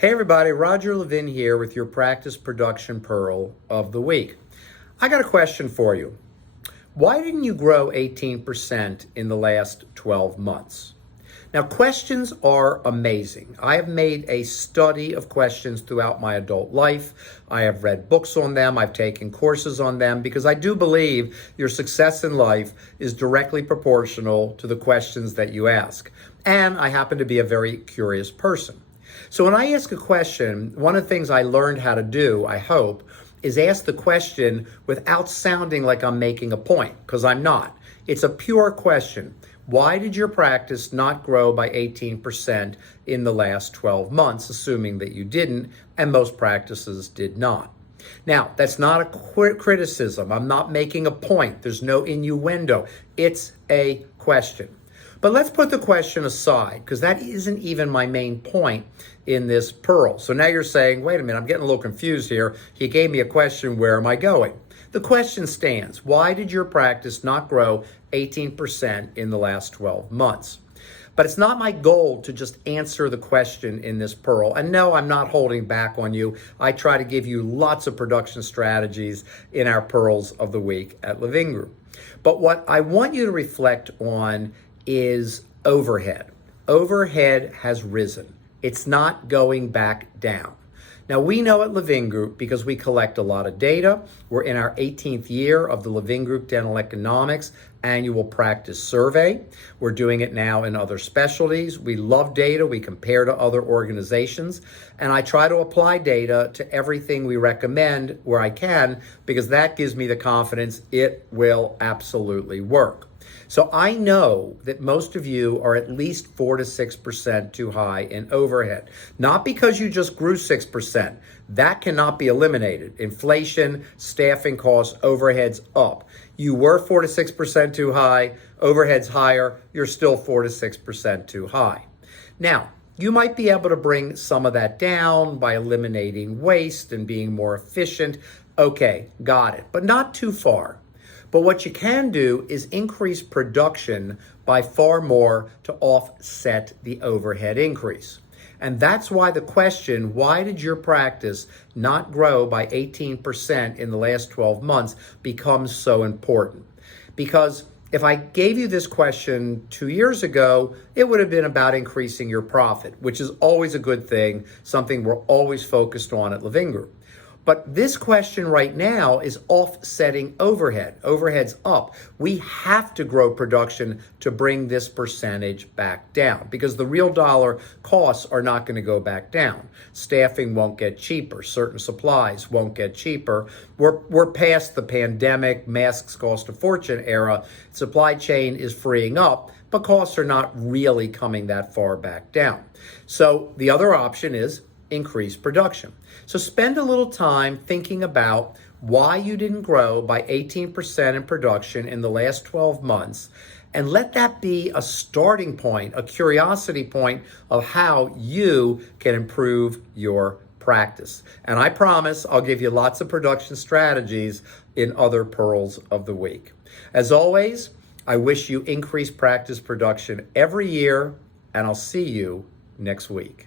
Hey everybody, Roger Levin here with your Practice Production Pearl of the Week. I got a question for you. Why didn't you grow 18% in the last 12 months? Now, questions are amazing. I have made a study of questions throughout my adult life. I have read books on them. I've taken courses on them because I do believe your success in life is directly proportional to the questions that you ask. And I happen to be a very curious person. So when I ask a question, one of the things I learned how to do, I hope, is ask the question without sounding like I'm making a point, because I'm not. It's a pure question. Why did your practice not grow by 18% in the last 12 months, assuming that you didn't, and most practices did not? Now, that's not a criticism. I'm not making a point. There's no innuendo. It's a question. But let's put the question aside, because that isn't even my main point in this pearl. So now you're saying, wait a minute, I'm getting a little confused here. He gave me a question, where am I going? The question stands. Why did your practice not grow 18% in the last 12 months? But it's not my goal to just answer the question in this pearl. And no, I'm not holding back on you. I try to give you lots of production strategies in our Pearls of the Week at Levin Group. But what I want you to reflect on is overhead. Overhead has risen. It's not going back down. Now, we know at Levin Group, because we collect a lot of data, we're in our 18th year of the Levin Group Dental Economics Annual Practice Survey. We're doing it now in other specialties. We love data. We compare to other organizations. And I try to apply data to everything we recommend where I can, because that gives me the confidence it will absolutely work. So I know that most of you are at least 4 to 6% too high in overhead. Not because you just grew 6%. That cannot be eliminated. Inflation, staffing costs, overheads up. You were 4 to 6% too high, overheads higher, you're still 4 to 6% too high. Now, you might be able to bring some of that down by eliminating waste and being more efficient. Okay, got it, but not too far. But what you can do is increase production by far more to offset the overhead increase. And that's why the question, why did your practice not grow by 18% in the last 12 months, becomes so important. Because if I gave you this question 2 years ago, it would have been about increasing your profit, which is always a good thing, something we're always focused on at Levin Group. But this question right now is offsetting overhead. Overhead's up. We have to grow production to bring this percentage back down, because the real dollar costs are not going to go back down. Staffing won't get cheaper. Certain supplies won't get cheaper. We're past the pandemic, masks cost a fortune era. Supply chain is freeing up, but costs are not really coming that far back down. So the other option is increase production. So spend a little time thinking about why you didn't grow by 18% in production in the last 12 months, and let that be a starting point, a curiosity point of how you can improve your practice. And I promise I'll give you lots of production strategies in other Pearls of the Week. As always, I wish you increased practice production every year, and I'll see you next week.